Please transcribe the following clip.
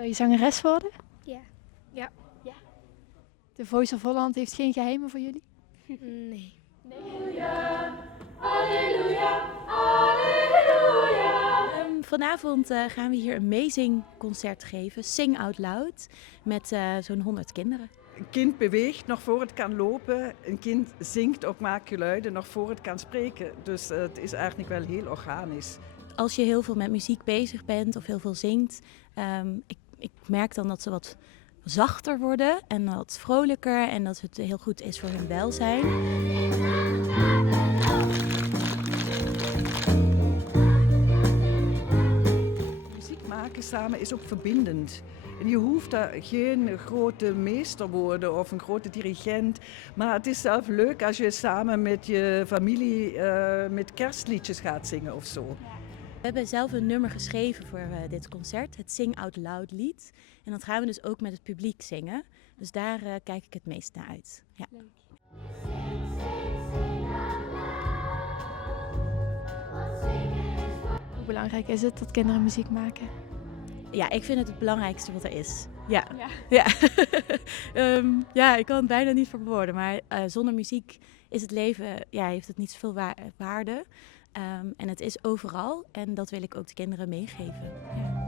Wil je zangeres worden? Ja. De Voice of Holland heeft geen geheimen voor jullie? Nee. Vanavond gaan we hier een amazing concert geven, Sing Out Loud, met zo'n 100 kinderen. Een kind beweegt nog voor het kan lopen. Een kind zingt ook, maakt geluiden nog voor het kan spreken. Dus het is eigenlijk wel heel organisch. Als je heel veel met muziek bezig bent of heel veel zingt, ik merk dan dat ze wat zachter worden en wat vrolijker en dat het heel goed is voor hun welzijn. Muziek maken samen is ook verbindend. En je hoeft daar geen grote meester worden of een grote dirigent. Maar het is zelf leuk als je samen met je familie met kerstliedjes gaat zingen of zo. We hebben zelf een nummer geschreven voor dit concert, het Sing Out Loud lied. En dat gaan we dus ook met het publiek zingen. Dus daar kijk ik het meest naar uit. Ja. Hoe belangrijk is het dat kinderen muziek maken? Ja, ik vind het belangrijkste wat er is. Ja, Ja. ja. Ja, ik kan het bijna niet verwoorden. Maar zonder muziek is het leven, heeft het niet zoveel waarde. En het is overal en dat wil ik ook de kinderen meegeven. Ja.